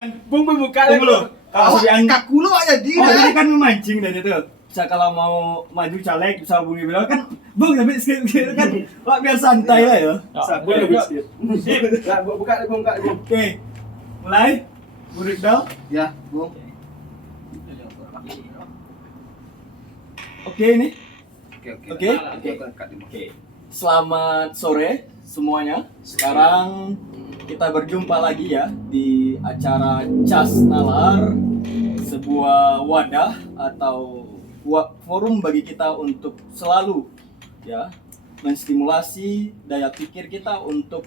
Bung buka Tunggu lo. Kalau Subian kaku lo aja di. oh, ini kan memancing dari itu. Bisa kalau mau maju caleg bisa hubungi beliau kan. Bung tapi sedikit kan. Pak biar santai lah ya. Boleh sedikit. Buka Bung. Oke. Mulai. Bu Rikdal. Ya, Bung. Oke ini. Oke. Oke. Selamat sore semuanya. Sekarang kita berjumpa lagi ya di acara Cas Nalar, sebuah wadah atau forum bagi kita untuk selalu ya menstimulasi daya pikir kita untuk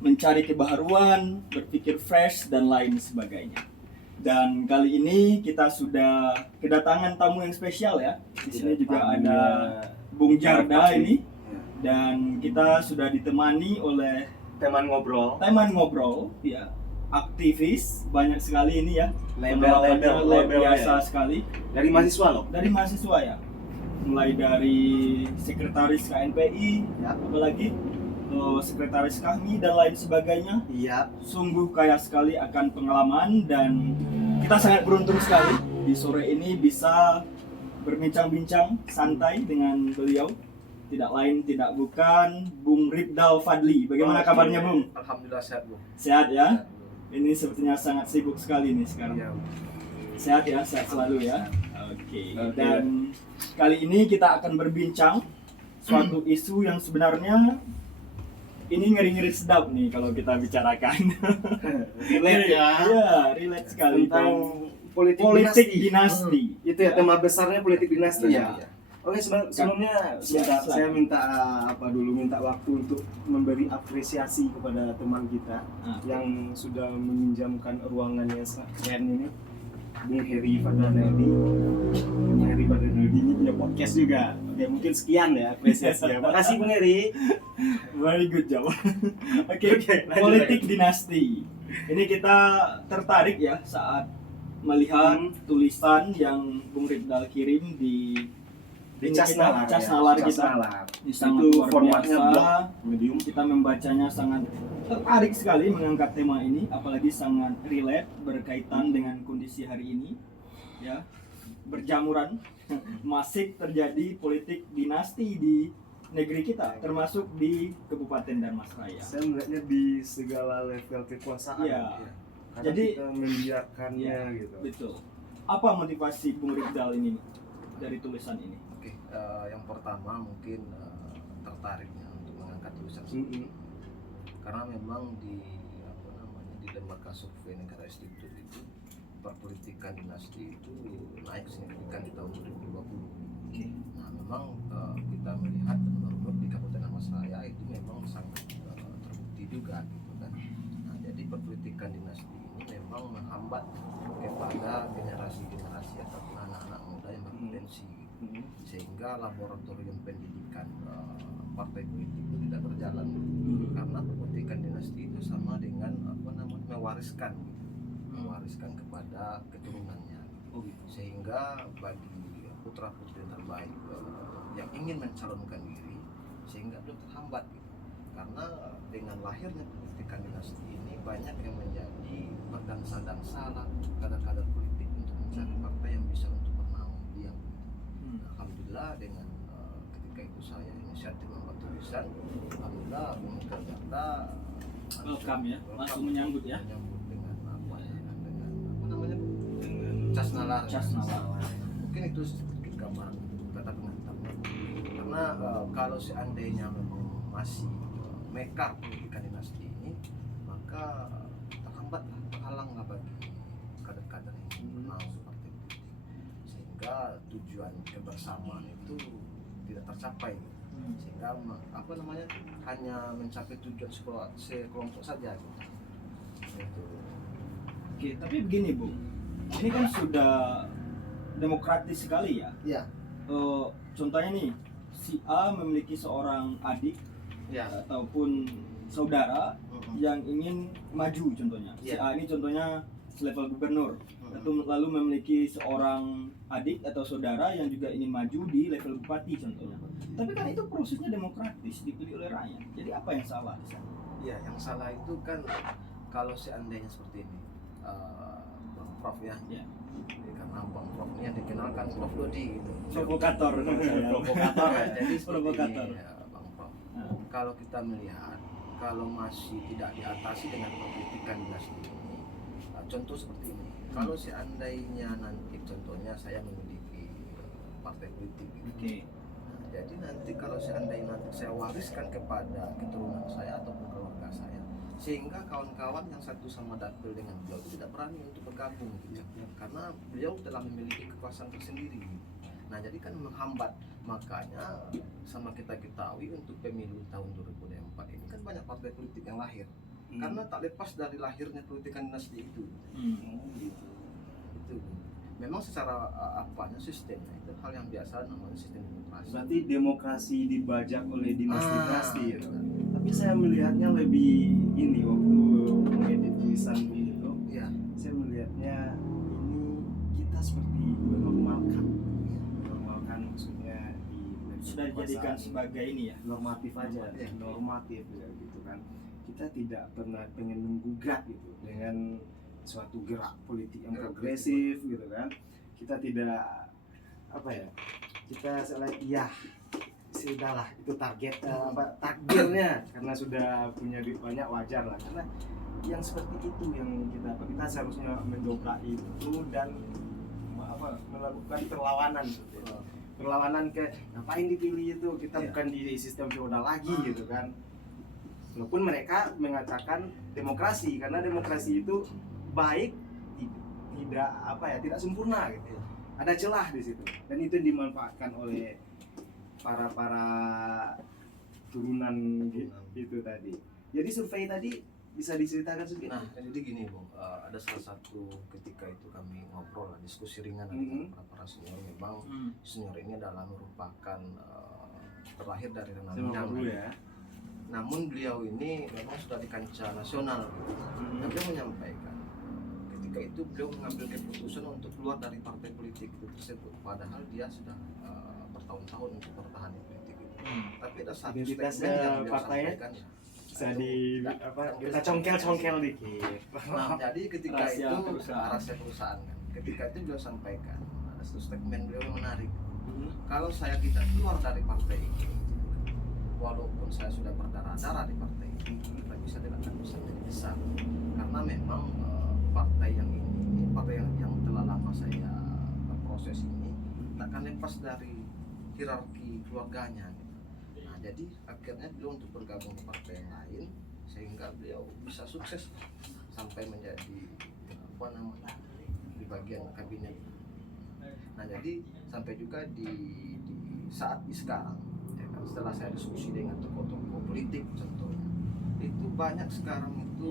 mencari kebaharuan, berpikir fresh dan lain sebagainya. Dan kali ini kita sudah kedatangan tamu yang spesial ya. Di sini juga ada Bung Jarda ini. Dan kita sudah ditemani oleh Teman ngobrol ya, aktivis banyak sekali ini ya, Label biasa ya. sekali Dari mahasiswa loh. dari mahasiswa ya, mulai dari sekretaris KNPI Ya. apalagi sekretaris kami dan lain sebagainya. Iya. Sungguh kaya sekali akan pengalaman dan kita sangat beruntung sekali di sore ini bisa berbincang-bincang santai dengan beliau. Tidak lain tidak bukan Bung Rikdal Fadli. Bagaimana kabarnya Bung? Alhamdulillah sehat, Bung. Sehat ya? Ini sepertinya sangat sibuk sekali nih sekarang. Iya. Sehat ya, sehat selalu ya. Oke. Oke. Dan kali ini kita akan berbincang suatu isu yang sebenarnya ini ngeri-ngeri sedap nih kalau kita bicarakan. Relate ya. Iya, relate sekali. Tentang Bang. politik dinasti. Itu ya tema besarnya politik dinasti Iya. ya. Oke, sebelumnya Siap. saya minta minta waktu untuk memberi apresiasi kepada teman kita yang sudah meminjamkan ruangannya sangat keren ini, Bung Heri Fadlanadi. Bung Heri Fadlanadi ini punya podcast juga. Oke, mungkin sekian ya apresiasinya. Makasih Bung Heri. Very good job. Oke, Oke, lanjut politik lagi. dinasti. Ini kita tertarik ya saat melihat tulisan yang Bung Rikdal kirim di Cas Nalar. Cas Ya, Nalar Cas kita. Nalar. Ini sangat Itu luar formatnya biasa. blog medium. Kita membacanya sangat tertarik sekali mengangkat tema ini, apalagi sangat relate berkaitan dengan kondisi hari ini. Ya, berjamuran masih terjadi politik dinasti di negeri kita, termasuk di Kabupaten Darmasraya. Saya melihatnya di segala level kekuasaan. Iya. Karena Jadi- kita membiarkannya Iya, gitu. Betul. Apa motivasi Bung Rikdal ini dari tulisan ini? Oke, yang pertama mungkin tertariknya untuk mengangkat tulisan seperti ini. Karena memang di lembaga survei negara institut itu perpolitikan dinasti itu naik signifikan di tahun 2020. Nah, memang kita melihat dan merunut di Kabupaten Darmasraya itu memang sangat terbukti juga gitu kan. Nah, jadi perpolitikan dinasti ini memang menghambat kepada generasi-generasi ataupun anak-anak muda yang berpotensi, sehingga laboratorium pendidikan partai politik itu tidak berjalan. Karena perpolitikan dinasti itu sama dengan mewariskan kepada keturunannya, sehingga bagi putra-putri terbaik yang ingin mencalonkan diri sehingga belum terhambat gitu. Karena dengan lahirnya perpolitikan dinasti ini banyak yang menjadi berdansa-dansa lah kader-kader politik untuk mencari partai yang bisa untuk bernaung diam. Alhamdulillah dengan ketika itu saya inisiatif membuat tulisan, alhamdulillah Bung Jakarta Welcome ya, langsung menyambut ya. menyambut dengan Cas Nalar. Cas Nalar. Mungkin itu sedikit gambaran kata pengantarnya. Karena kalau seandainya memang masih mekar pendidikan dinasti ini, maka terhalanglah bagi kader-kader yang bernaung partai politik, sehingga tujuan kebersamaan itu tidak tercapai, sehingga hanya mencapai tujuan sekelompok saja gitu. Itu. Oke, tapi begini Bung, ini kan sudah demokratis sekali ya. Iya. Contohnya nih, si A memiliki seorang adik Ya. ataupun saudara yang ingin maju contohnya. Si Ya. A ini contohnya selevel gubernur, lalu memiliki seorang adik atau saudara yang juga ingin maju di level bupati contohnya. Tapi kan itu prosesnya demokratis, dipilih oleh rakyat. Jadi apa yang salah di sana? Ya, yang salah itu kan kalau seandainya seperti ini, Prof ya. Ya. Karena Bang Prof ini yang dikenalkan Prof Dodi gitu. Provokator kalau saya. Provokator ya. Jadi seperti Provokator. ini ya Bang Prof. Kalau kita melihat kalau masih tidak diatasi dengan perpolitikan dinasti ini, contoh seperti ini. Kalau seandainya nanti contohnya saya memiliki partai politik gitu. Oke. Jadi nanti kalau seandainya nanti saya wariskan kepada keturunan saya ataupun keluarga saya, sehingga kawan-kawan yang satu sama dapil dengan beliau itu tidak berani untuk bergabung gitu. Karena beliau telah memiliki kekuasaan tersendiri. Nah jadi kan menghambat. Makanya sama kita ketahui untuk pemilu tahun 2024 ini kan banyak partai politik yang lahir. Karena tak lepas dari lahirnya politikan dinasti itu. Gitu. Itu memang secara apanya sistemnya itu hal yang biasa namanya sistem demokrasi. Berarti demokrasi dibajak oleh dinasti-dinasti gitu. Kan. Tapi saya melihatnya lebih ini waktu mengedit tulisan itu, Ya. saya melihatnya ini kita seperti menormalkan maksudnya Sudah dijadikan sebagai ini ya. normatif aja, Iya. normatif ya, gitu kan. Kita tidak pernah pengen menggugat gitu dengan suatu gerak politik yang progresif gitu kan. Kita tidak apa ya, kita ya sudahlah itu target takdirnya karena sudah punya duit banyak wajar lah, karena yang seperti itu yang kita seharusnya mendobrak itu dan melakukan perlawanan gitu. Perlawanan ke ngapain dipilih itu, kita bukan di sistem feodal lagi gitu kan. Walaupun mereka mengatakan demokrasi, karena demokrasi itu baik, tidak sempurna gitu. Ada celah di situ, dan itu yang dimanfaatkan oleh para turunan itu tadi. Jadi survei tadi bisa diceritakan sedikit. Nah, jadi gini Bung, ada salah satu ketika itu kami ngobrol lah, diskusi ringan dengan para senior. Memang senior ini adalah merupakan terlahir dari Renang Minang ya. Namun beliau ini memang sudah di kancah nasional gitu. Dan beliau menyampaikan ketika itu beliau mengambil keputusan untuk keluar dari partai politik itu tersebut, padahal dia sudah bertahun-tahun untuk bertahan di politik itu. Tapi ada satu Identitas statement yang beliau partainya sampaikan ya. Bisa kita congkel dikit. Nah, jadi ketika Rahasia itu perusahaan. rahasia perusahaan kan. Ketika itu beliau sampaikan ada satu statement beliau yang menarik. Kalau saya tidak keluar dari partai ini, walaupun saya sudah berdarah-darah di partai ini, tapi saya tidak akan bisa menjadi besar. Karena memang partai yang ini, partai yang telah lama saya berproses ini, tak akan lepas dari hierarki keluarganya. Nah, jadi akhirnya beliau untuk bergabung di partai yang lain, sehingga beliau bisa sukses sampai menjadi di bagian kabinet. Nah, jadi sampai juga di saat sekarang, ya kan, setelah saya diskusi dengan tokoh-tokoh politik contohnya, itu banyak sekarang itu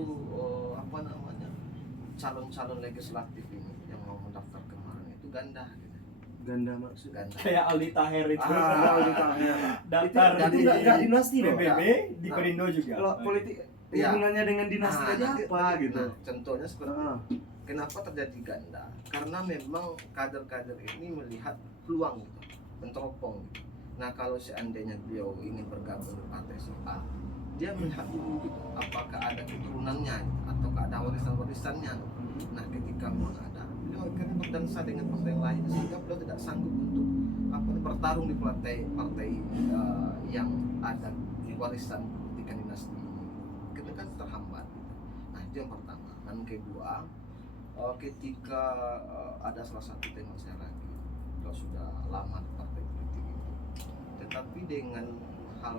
calon-calon legislatif ini yang mau mendaftar kemarin itu ganda gitu. Ganda maksud. Ganda. Kayak Aldi Taher itu. Aldi Taher. Daftar Itu di nggak dinasti loh. PBB di Perindo juga. Kalau politik Iya. hubungannya dengan dinasti aja nanti- apa gitu. Nah, contohnya seperti Ah. kenapa terjadi ganda? Karena memang kader-kader ini melihat peluang gitu, menteropong gitu. Nah, kalau seandainya beliau ingin bergabung di partai si A, dia melihat dulu gitu, apakah ada keturunannya atau ada warisan-warisannya. Nah, ketika memang ada, beliau akhirnya berdansa dengan partai yang lain sehingga beliau tidak sanggup untuk bertarung di partai yang ada warisan politikan dinasti ini. Kita kan terhambat. Nah, itu yang pertama. Dan kedua, ketika ada salah satu teman saya lagi, beliau sudah lama di partai politik itu, tetapi dengan hal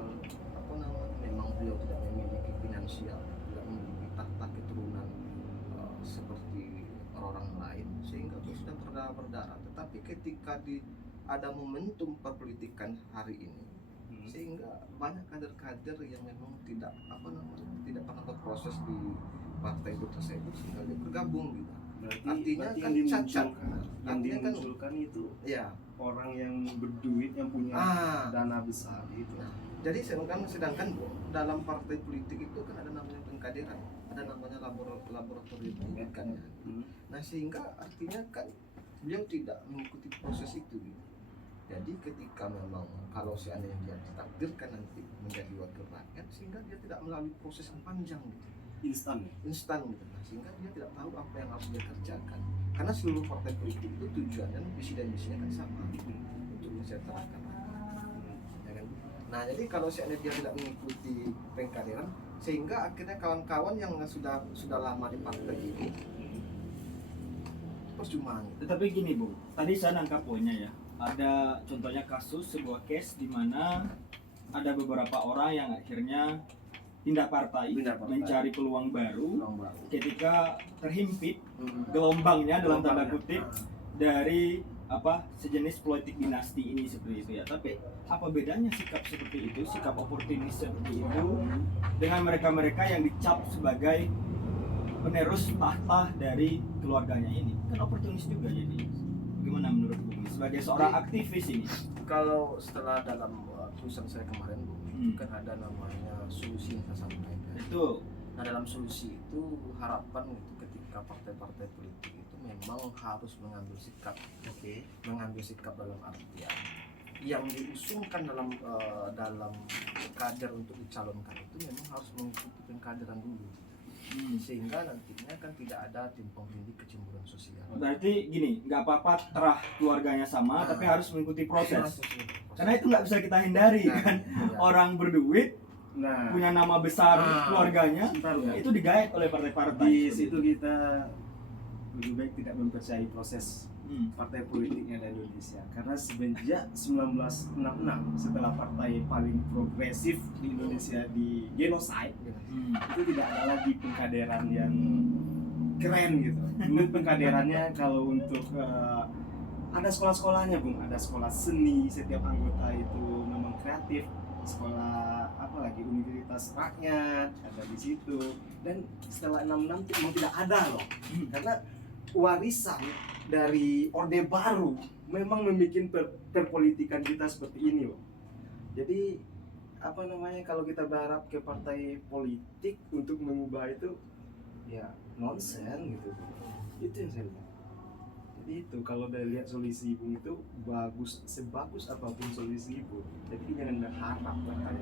memang beliau tidak memiliki finansial, tidak memiliki tahta keturunan seperti orang lain, sehingga beliau sudah berdarah. Tetapi ketika ada momentum perpolitikan hari ini, sehingga banyak kader-kader yang memang tidak pernah berproses di partai itu tersebut sehingga dia bergabung gitu. Artinya kan cacat. Yang Artinya kan dimunculkan itu ya. orang yang berduit, yang punya dana besar gitu. Nah, jadi sedangkan dalam partai politik itu kan ada namanya pengkaderan, ada namanya laboratorium pendidikan. Nah, sehingga artinya kan beliau tidak mengikuti proses itu gitu. Jadi ketika memang kalau seandainya dia ditakdirkan nanti menjadi wakil rakyat, sehingga dia tidak melalui proses yang panjang gitu, Instan. instan gitu. Nah, sehingga dia tidak tahu apa yang harus dia kerjakan. karena seluruh partai politik itu tujuan dan visi dan misinya kan sama untuk mensejahterakan rakyat, ya kan? Nah jadi kalau seandainya dia tidak mengikuti pengkaderan, sehingga akhirnya kawan-kawan yang sudah lama di partai ini percuma. Tetapi gini Bu, tadi saya nangkap poinnya ya. Ada contohnya kasus sebuah case di mana ada beberapa orang yang akhirnya pindah partai, mencari peluang baru ketika terhimpit gelombangnya dalam tanda kutip dari sejenis politik dinasti ini seperti itu ya. Tapi apa bedanya sikap seperti itu, sikap oportunis seperti itu dengan mereka-mereka yang dicap sebagai penerus tahta dari keluarganya ini? Kan oportunis juga jadi. Bagaimana menurut Bung sebagai seorang aktivis ini? Kalau setelah dalam tulisan saya kemarin kan ada namanya solusi yang saya sampaikan. Betul. Nah dalam solusi itu harapan itu ketika partai-partai politik itu memang harus mengambil sikap, mengambil sikap dalam artian yang diusungkan dalam kader untuk dicalonkan itu memang harus mengikuti pengkaderan dulu. Sehingga nantinya kan tidak ada timpang tindih kecemburuan sosial. Berarti gini, nggak apa-apa terah keluarganya sama, tapi harus mengikuti proses. Karena itu nggak bisa kita hindari kan. Orang berduit, punya nama besar keluarganya, itu digait oleh partai-partai. Di situ kita lebih baik tidak mempercayai proses partai politiknya di Indonesia, karena semenjak 1966 setelah partai paling progresif di Indonesia di genocide, itu tidak ada lagi pengkaderan yang keren gitu. Dulu pengkaderannya kalau untuk ada sekolah-sekolahnya Bung, ada sekolah seni, setiap anggota itu memang kreatif, sekolah universitas rakyat ada di situ. Dan setelah 66 itu memang tidak ada loh, karena warisan dari Orde Baru memang membuat perpolitikan kita seperti ini loh. Jadi kalau kita berharap ke partai politik untuk mengubah itu, ya nonsen gitu. Itu yang saya lihat. Jadi itu kalau dari lihat solusi Ibu itu sebagus apapun solusi Ibu. Jadi jangan berharap lah kan.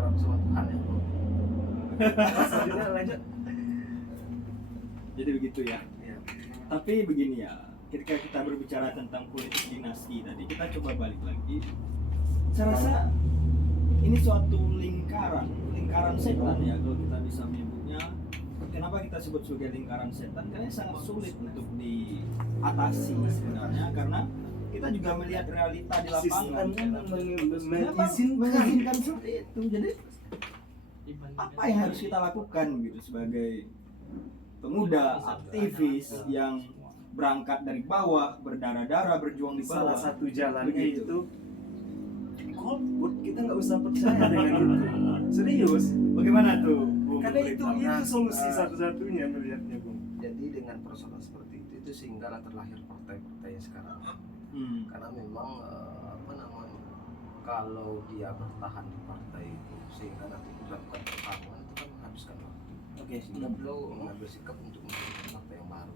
Orang sama Tuhan ya. Selanjutnya lanjut. Jadi begitu ya. Tapi begini ya, ketika kita berbicara tentang politik dinasti tadi, kita coba balik lagi. Saya rasa ini suatu lingkaran setan ya kalau kita bisa menyebutnya. Kenapa kita sebut sebagai lingkaran setan? Karena sangat sulit untuk diatasi sebenarnya, karena kita juga melihat realita di lapangan. Mengizinkan seperti itu. Jadi apa yang harus kita lakukan gitu sebagai pemuda aktivis yang berangkat dari bawah, berdarah-darah, berjuang di bawah? Salah satu jalannya itu golput. Kita nggak usah percaya dengan itu. Serius. Bagaimana tuh, Bung? Karena itu solusi satu-satunya melihatnya, Bung. Jadi dengan persoalan seperti itu sehingga terlahir partai-partai yang sekarang. Karena memang kalau dia bertahan di partai itu sehingga nanti dilakukan pertarungan itu kan menghabiskan waktu. Sehingga beliau mengambil sikap untuk membentuk partai yang baru.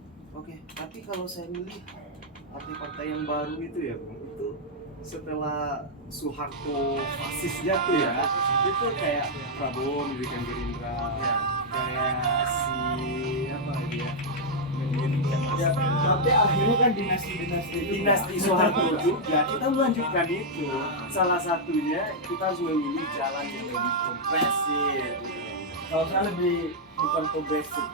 Tapi kalau saya melihat partai yang baru itu ya Bung, itu setelah Soeharto fasis jatuh ya, itu kayak Prabowo mendirikan Gerindra, kayak tapi akhirnya kan dinasti Soeharto juga kita melanjutkan itu. Salah satunya kita harus memilih jalan yang lebih progresif. Kalau saya lebih bukan progresif,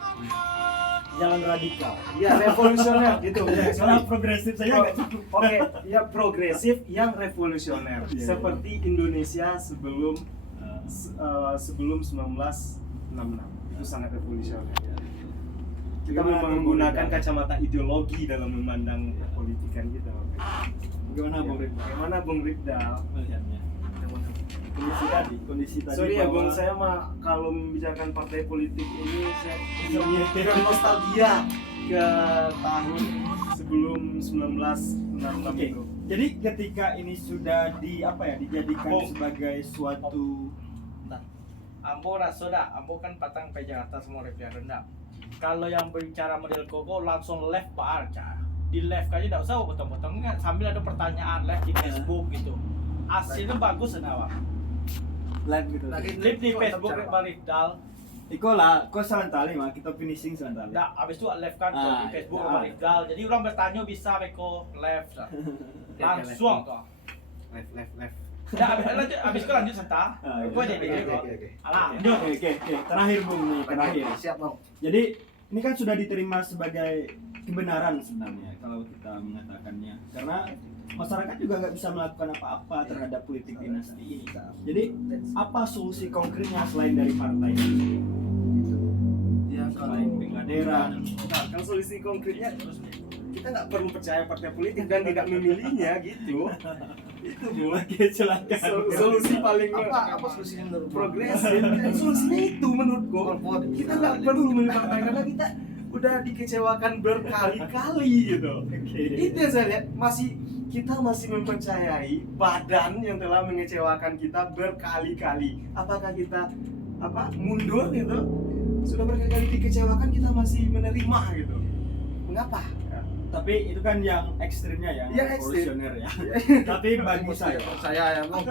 jalan radikal. Ya revolusioner gitu. Soal progresif saya nggak cukup. Ya progresif yang revolusioner. Seperti Indonesia sebelum 1966 itu sangat revolusioner. Kita memang menggunakan kacamata ideologi dalam memandang politikan kita. Bagaimana Bung Rifdal melihatnya? Kondisi tadi. Sorry ya Bung, saya kalau membicarakan partai politik ini saya mengingatkan nostalgia ke tahun sebelum 1966 itu. Jadi ketika ini sudah dijadikan sebagai suatu Ambo rasoda, Ambo kan patang pe Jakarta semua rupiah rendah. Kalau yang berbicara model Koko langsung left Pak Arca. Di left aja tidak usah potong-potong sambil ada pertanyaan left di Facebook gitu. Hasilnya bagus Nawak. live gitu. Live di Facebook Bang Rifdal. Iko lah, kau sementara mah kita finishing sementara. Nah, abis itu left kan tuh di Facebook ya. Rumah Iqbal. Jadi orang bertanya bisa Beko left. dah. Langsung tuh. Left. Nah, abis itu lanjut senta. Gue deh kok. Alah, lanjut. Oke. Terakhir Bung nih, terakhir. Siap bang. Jadi ini kan sudah diterima sebagai kebenaran sebenarnya kalau kita mengatakannya, karena masyarakat juga nggak bisa melakukan apa-apa terhadap politik dinasti ini. Jadi apa solusi konkretnya selain dari partai? Ya Selain pengaderan, Nah, kan solusi konkretnya kita nggak perlu percaya partai politik dan tidak memilihnya gitu. Itu Bu. oke silakan. Solusi paling apa solusinya menurut Bang? progresif. Solusinya itu menurutku. Kita nggak perlu memilih partai karena kita udah dikecewakan berkali-kali gitu. Oke. Itu yang saya lihat, kita masih mempercayai badan yang telah mengecewakan kita berkali-kali. Apakah kita mundur gitu? Sudah berkali-kali dikecewakan, kita masih menerima gitu. Mengapa? Tapi itu kan yang ekstrimnya ya, Yang ekstrim. revolusioner ya. Tapi bagi saya, percaya ya bang.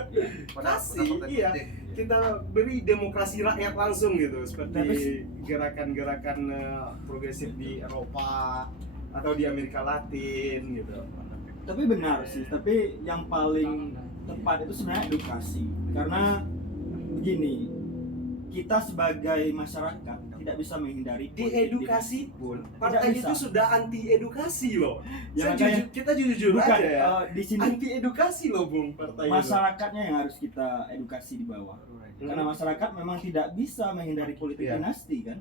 Kasih, iya. Kita beri demokrasi rakyat langsung gitu, seperti gerakan-gerakan progresif di Eropa atau di Amerika Latin gitu. tapi benar sih. Tapi yang paling tepat itu sebenarnya edukasi. Karena begini, kita sebagai masyarakat tidak bisa menghindari Di politik edukasi pun partai Tidak itu bisa. sudah anti edukasi loh. Ya, Kita jujur bukan aja ya. di sini Anti edukasi loh Bung partai itu. masyarakatnya yang harus kita edukasi di bawah. Karena masyarakat memang tidak bisa menghindari politik Iya. dinasti kan.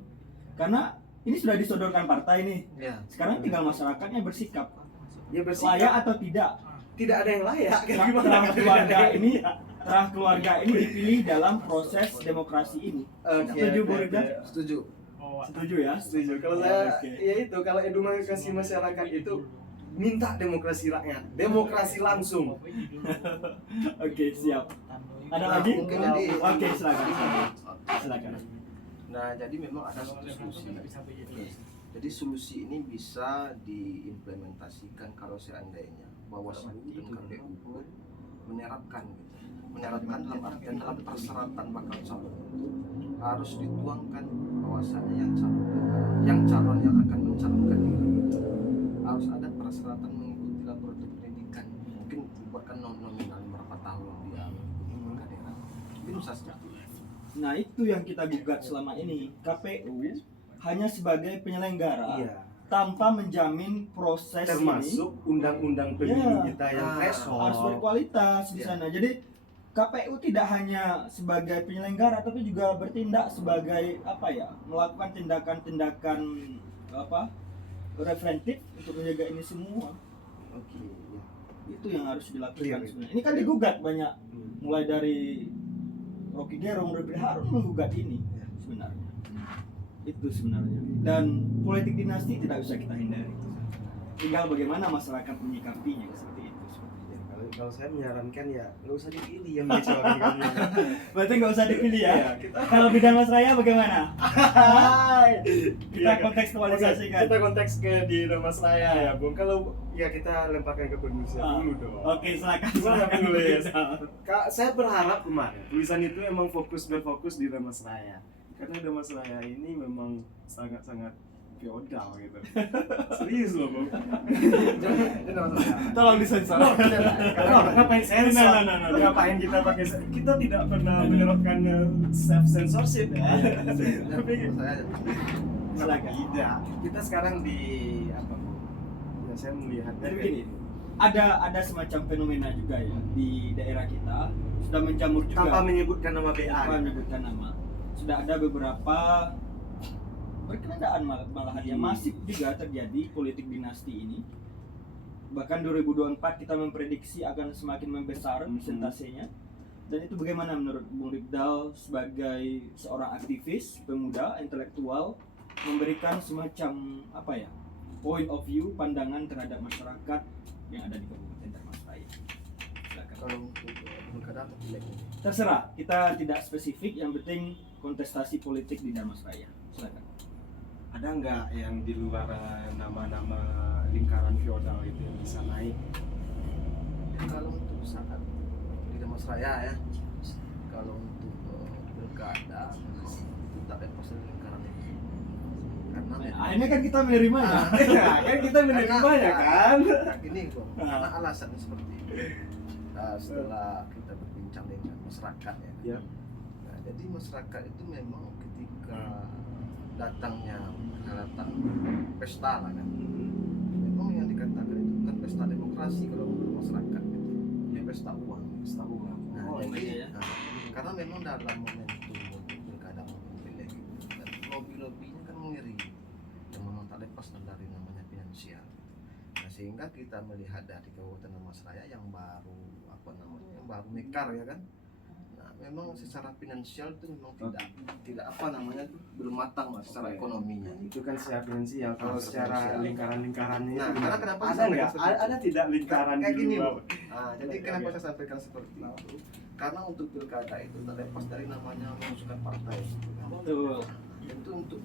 Karena ini sudah disodorkan partai nih. Ya. Sekarang tinggal masyarakatnya bersikap Ya bersikap layak atau tidak. tidak ada yang layak. Terah keluarga ini dipilih dalam proses demokrasi ini. Setuju, Bu Rida? Setuju. Setuju ya? Setuju. Kalau saya Oke. ya itu kalau edukasi masyarakat itu minta demokrasi rakyat, demokrasi langsung. Oke, siap. Ada Nah, lagi? mungkin jadi Oke, silakan. Silakan. Nah, jadi memang ada satu solusi. Jadi solusi ini bisa diimplementasikan kalau seandainya Bawaslu dan KPU pun menerapkan dalam artian dalam persyaratan bakal calon itu harus dituangkan bahwasanya yang calon yang akan mencalonkan diri itu harus ada persyaratan mengikuti laboratorium pendidikan, mungkin bukan nominal berapa tahun dia kaderan, mungkin bisa seperti itu. Nah, itu yang kita gugat selama ini. KPU hanya sebagai penyelenggara Iya. tanpa menjamin proses Termasuk undang-undang pemilu Ya. kita yang ini threshold. harus berkualitas di Iya. sana. Jadi KPU tidak hanya sebagai penyelenggara tapi juga bertindak sebagai melakukan tindakan-tindakan preventif untuk menjaga ini semua. Oke. Ya. Itu yang harus dilakukan Clear. sebenarnya. Ini kan digugat banyak, mulai dari Rocky Gerung, Refli Harun menggugat ini sebenarnya. Itu sebenarnya. Dan politik dinasti tidak bisa kita hindari. Tinggal bagaimana masyarakat menyikapinya seperti itu. Kalau saya menyarankan ya nggak usah dipilih yang mengecewakan kami. Berarti nggak usah dipilih ya. Iya, kita Kalau bidang Mas Raya bagaimana? Kita kontekstualisasikan. Kita konteks ke di Mas Raya ya, Bung. Kalau ya kita lemparkan ke penulisnya dulu dong. Oke, silakan. Gimana penulis? Silakan. Kak, saya berharap kemarin tulisan itu emang berfokus di Mas Raya. Karena Mas Raya ini memang sangat-sangat feodal gitu. Serius loh, Bung. Tolong disensor. Ngapain sensor? No. Ngapain kita pakai kita tidak pernah menerapkan self censorship ya. Tapi Silakan. tidak. Kita sekarang di apa? Ya saya melihat Jadi begini, ada semacam fenomena juga ya di daerah kita sudah menjamur juga. tanpa menyebutkan nama BA. Tanpa menyebutkan nama. Sudah ada beberapa perkenaan malahan yang masif juga terjadi politik dinasti ini. Bahkan 2024 kita memprediksi akan semakin membesar persentasenya. Dan itu bagaimana menurut Bung Rifdal sebagai seorang aktivis, pemuda, intelektual, memberikan semacam point of view, pandangan terhadap masyarakat yang ada di Kabupaten Dharmasraya. Silakan. Kalau untuk pilkada atau pileg ini? Terserah, kita tidak spesifik, yang penting kontestasi politik di Dharmasraya. Silakan. Ada nggak yang di luar nama-nama lingkaran feodal itu yang bisa naik? Kalau untuk saat di Dharmasraya ya, kalau untuk pilkada itu tak lepas dari lingkaran itu. Karena Akhirnya kan kita menerimanya. Nah, kan kita menerimanya kan. Nah, gini Bang, karena alasannya seperti itu. Setelah kita berbincang dengan masyarakat ya. Ya. Nah, jadi masyarakat itu memang ketika datangnya perhelatan pesta lah kan. Memang yang dikatakan itu kan pesta demokrasi kalau menurut masyarakat gitu. Ya pesta uang. Nah, Oh, jadi iya, ya. karena memang dalam momentum pilkada pileg gitu, dan lobby-lobbynya kan ngeri yang memang tak lepas dari namanya finansial. Nah, sehingga kita melihat dari Kabupaten Masraya yang baru yang baru mekar ya kan. Nah, memang secara finansial itu memang tidak belum matang mas secara Oke. ekonominya. Itu kan secara finansial. Kalau secara lingkaran-lingkarannya Nah, itu karena kenapa ada saya nggak? sampaikan seperti Ada tidak lingkaran kayak di gini luar? Bu. Nah, jadi Oke, kenapa oke. saya sampaikan seperti itu? Karena untuk pilkada itu terlepas dari namanya mengusulkan partai. Betul. Tentu untuk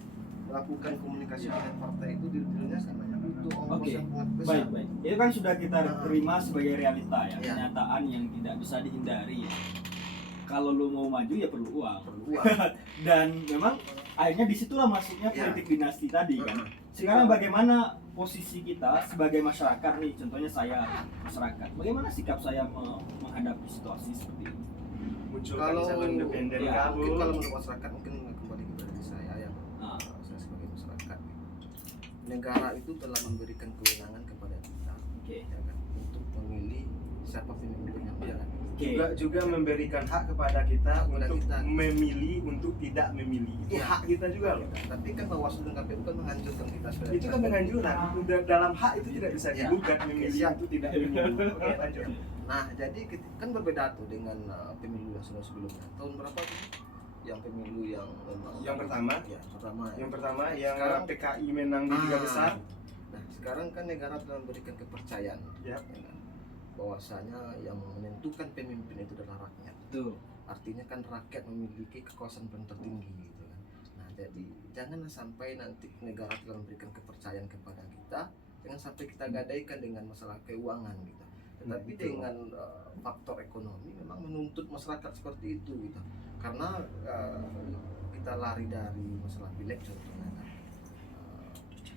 melakukan komunikasi dengan partai itu dirinya namanya butuh ongkos Oke. yang sangat besar. Baik. Itu kan sudah kita terima sebagai realita ya, Iya. kenyataan yang tidak bisa dihindari ya. Kalau lu mau maju ya perlu uang. Perlu uang. Dan memang akhirnya disitulah masuknya Iya. politik dinasti tadi kan. Sekarang bagaimana posisi kita sebagai masyarakat nih, contohnya saya masyarakat, bagaimana sikap saya menghadapi situasi seperti ini? Munculkan Kalau calon independen ya, mungkin kamu. kalau menurut masyarakat mungkin kembali kepada diri saya yang Ah. saya sebagai masyarakat. Negara itu telah memberikan kewenangan kepada kita, Oke. ya kan, untuk memilih siapa pemimpin yang dia kan. Oke. Juga memberikan hak kepada kita Kepada untuk kita. memilih untuk tidak memilih. Itu Iya. hak kita juga loh. Tapi kan Bawaslu dan KPU kan menghancurkan kita sebagai Itu kan menganjuran. Dalam hak itu tidak bisa Ya. digugat memilih Siap. untuk tidak memilih. Oke, lanjut. Nah, jadi kan berbeda tuh dengan pemilu yang sebelumnya. Tahun berapa tuh? Yang pemilu yang memang Yang pertama? Ya, pertama. Yang pertama yang Sekarang- PKI menang di tiga besar. Nah, sekarang kan negara telah memberikan kepercayaan Ya. ya kan, bahwasanya yang menentukan pemimpin itu adalah rakyat. Betul. Artinya kan rakyat memiliki kekuasaan paling tertinggi gitu kan. Nah, jadi jangan sampai nanti negara telah memberikan kepercayaan kepada kita, jangan sampai kita gadaikan dengan masalah keuangan gitu. Tetapi Betul. dengan faktor ekonomi memang menuntut masyarakat seperti itu gitu. Karena kita lari dari masalah pileg contohnya kan.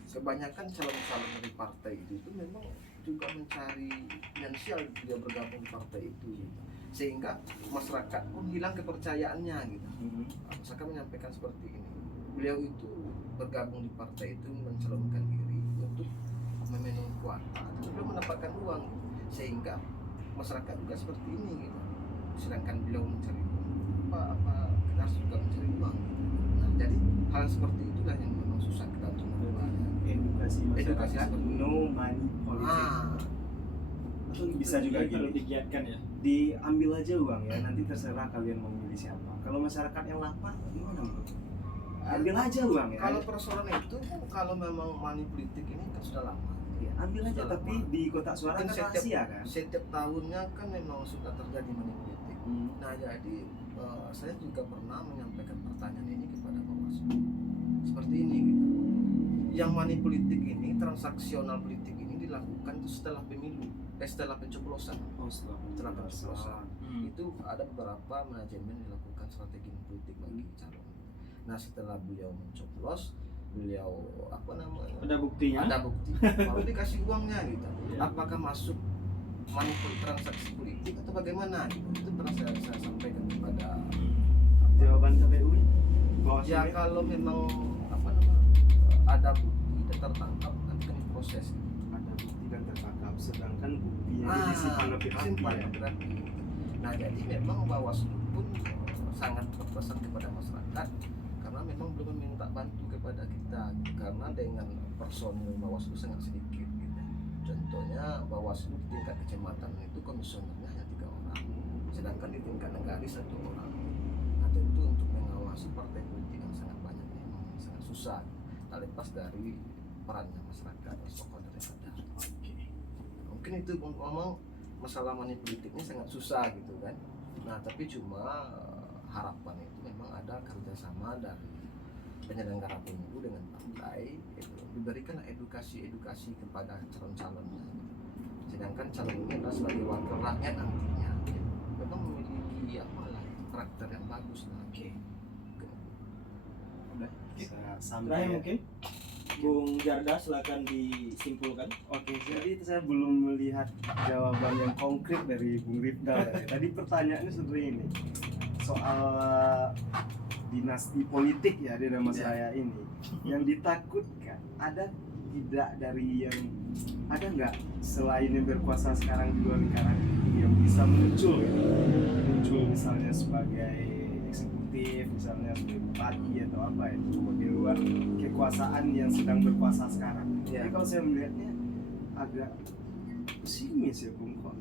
Kebanyakan calon-calon dari partai itu memang juga mencari finansial dia bergabung di partai itu gitu. Sehingga masyarakat pun hilang kepercayaannya gitu. Masyarakat menyampaikan seperti ini, beliau itu bergabung di partai itu mencalonkan diri untuk memenuhi kuota, tapi belum mendapatkan uang gitu. Sehingga masyarakat juga seperti ini gitu. Sedangkan beliau mencari uang, apa kita harus juga mencari uang gitu. Nah, jadi hal seperti itulah yang memang susah kita untuk mengubahnya. Edukasi Edukasi masyarakat, seperti no money politik. Atau bisa juga perlu gini, digiatkan ya. diambil aja uang ya, nanti terserah kalian mau milih siapa. Kalau masyarakat yang lapar gimana bro? Ambil aja uang ya. Kalau persoalan itu kan kalau memang money politik ini kan sudah lama. Ya, ambil aja Sudah tapi lama. di kotak suara Mungkin kan rahasia kan. Setiap tahunnya kan memang sudah terjadi money politik. Nah, jadi saya juga pernah menyampaikan pertanyaan ini kepada Bawaslu. Seperti ini gitu. Yang money politik ini, transaksional politik ini dilakukan itu setelah pemilu, setelah pencoblosan. Oh, setelah pencoblosan. Itu ada beberapa manajemen dilakukan strategi politik bagi calon. Nah, setelah beliau mencoblos, beliau Ada buktinya. ada bukti, baru dikasih uangnya gitu. Iya. Apakah masuk transaksi politik atau bagaimana? Gitu. Itu pernah saya sampaikan kepada Jawaban KPU bahwa ya kalau memang ada bukti dan tertangkap nanti kan diproses. ada bukti dan tertangkap, sedangkan bukti yang disimpan lebih simpan rapi ya. lebih rapi. Nah, jadi memang Bawaslu pun sangat berpesan kepada masyarakat karena memang belum meminta bantu kepada kita karena dengan personil Bawaslu sangat sedikit gitu. Contohnya Bawaslu di tingkat kecamatan itu komisionernya hanya 3 orang, sedangkan di tingkat negara 1 orang. Nah, tentu untuk mengawasi partai politik yang sangat banyak memang sangat susah, tak lepas dari perannya masyarakat dan tokoh dari sadar. Mungkin itu memang masalah money politik ini sangat susah gitu kan. Nah, tapi cuma harapan itu memang ada kerjasama dari penyelenggara pemilu dengan partai itu diberikan edukasi kepada calon-calonnya gitu. Sedangkan calon ini adalah sebagai wakil rakyat nantinya gitu. Memang memiliki karakter yang bagus lah. bisa Terakhir sampai. mungkin Bung Jarda silakan disimpulkan. Oke, jadi saya belum melihat jawaban yang konkret dari Bung Rifdal. Tadi pertanyaannya seperti ini, soal dinasti politik ya di nama saya ini, yang ditakutkan ada tidak dari yang ada nggak selain yang berkuasa sekarang di luar negara yang bisa muncul ya? Muncul misalnya sebagai eksekutif, misalnya sebagai bupati atau apa ya, di luar kekuasaan yang sedang berkuasa sekarang. Ya. Jadi kalau saya melihatnya agak pesimis ya Bung, kok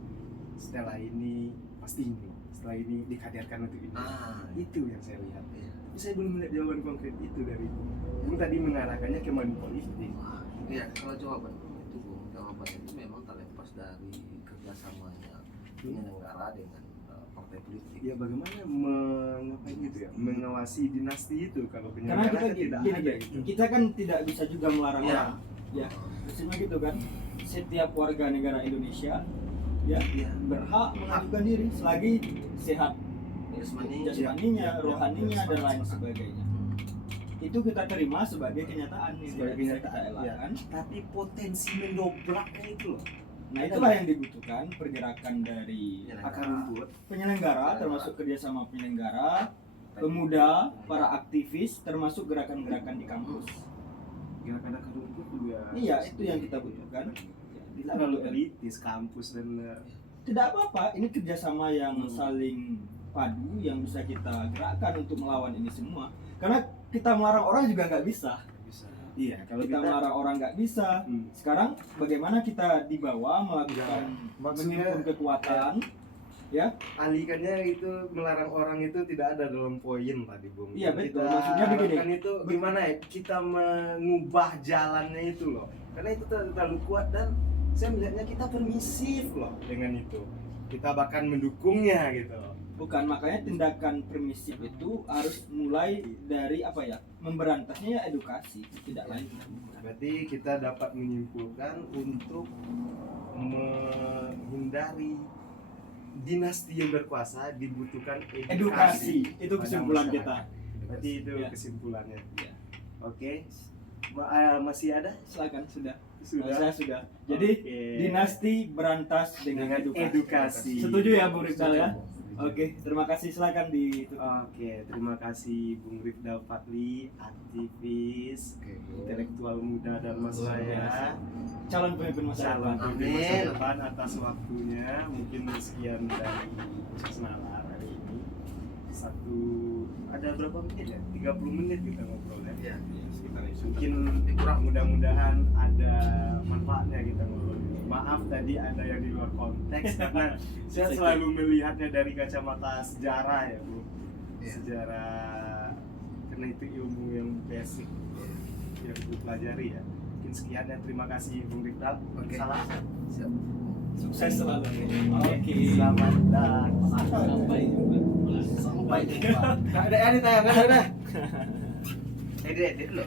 setelah ini pasti ini, setelah ini dikaderkan untuk ini. Itu yang saya lihat. Iya. Tapi saya belum melihat jawaban konkret itu dari Bung tadi mengarahkannya ke money politik. Iya, kalau jawaban itu Bung, jawabannya itu memang terlepas dari kerjasamanya penyelenggara dengan partai politik. Ya bagaimana mengapain gitu ya, mengawasi dinasti itu kalau Karena penyelenggara kita tidak gini, ada gitu. kita kan tidak bisa juga melarang Iya. orang. Ya, prinsipnya gitu kan. Setiap warga negara Indonesia ya Iya. berhak mengajukan diri selagi sehat Jasmani, jasmaninya, ya, rohaninya ya, dan lain sepakat. sebagainya. Itu kita terima sebagai kenyataan yang Sebagai tidak bisa kita kenyataan, ya. elakkan. Tapi potensi mendobraknya itu loh, Nah itulah yang dibutuhkan pergerakan dari akar rumput. penyelenggara, termasuk kerjasama penyelenggara, pemuda, para aktivis, termasuk gerakan-gerakan di kampus. Gerakan akar rumput juga. Iya, itu yang kita butuhkan. Kita terlalu elitis kampus dan Tidak apa-apa, ini kerjasama yang Hmm. saling padu yang bisa kita gerakkan untuk melawan ini semua. Karena kita melarang orang juga nggak bisa. bisa. iya kalau Kita melarang orang nggak bisa. Hmm. Sekarang bagaimana kita di bawah melakukan maksudnya menimbun kekuatan, ya? alihkannya itu melarang orang itu tidak ada dalam poin tadi Bung. Iya, Yang betul. kita Maksudnya begini. harapkan itu gimana ya, kita mengubah jalannya itu loh, karena itu terlalu kuat dan saya melihatnya kita permisif loh dengan itu, kita bahkan mendukungnya gitu. Bukan, makanya tindakan permisif itu harus mulai dari apa ya? Memberantasnya ya edukasi, tidak lain. Berarti kita dapat menyimpulkan untuk menghindari dinasti yang berkuasa dibutuhkan Edukasi, itu pada kesimpulan masyarakat. kita. Berarti itu Ya. kesimpulannya. Ya. Oke. Masih ada? Silakan sudah. Sudah. Saya sudah. Jadi Oke. dinasti berantas dengan, edukasi. Setuju ya Bung Rifdal ya? Oke, terima kasih, silakan ditutup. Oke, terima kasih Bung Rifdal Fadli, aktivis, Oke. intelektual muda dan mas Luar saya. biasa. Calon pemimpin masa Calon depan. pemimpin masa Amin. depan atas waktunya. Mungkin sekian dari Cas Nalar hari ini. Ada berapa menit ya? 30 menit kita ngobrol ya. Iya. Sekitar itu. Mungkin kurang, mudah-mudahan ada manfaatnya kita ngobrol. Maaf tadi ada yang di luar konteks karena saya selalu melihatnya dari kacamata sejarah ya Bu. Iya. Sejarah, karena itu ilmu yang basic yang gue pelajari ya. Mungkin sekian ya, terima kasih Bung Rifdal. Oke. Salam. Siap. Sukses selalu. Oke. Selamat dan Sampai jumpa. Sampai jumpa. Ada edit ya, kan ada. Edit dulu.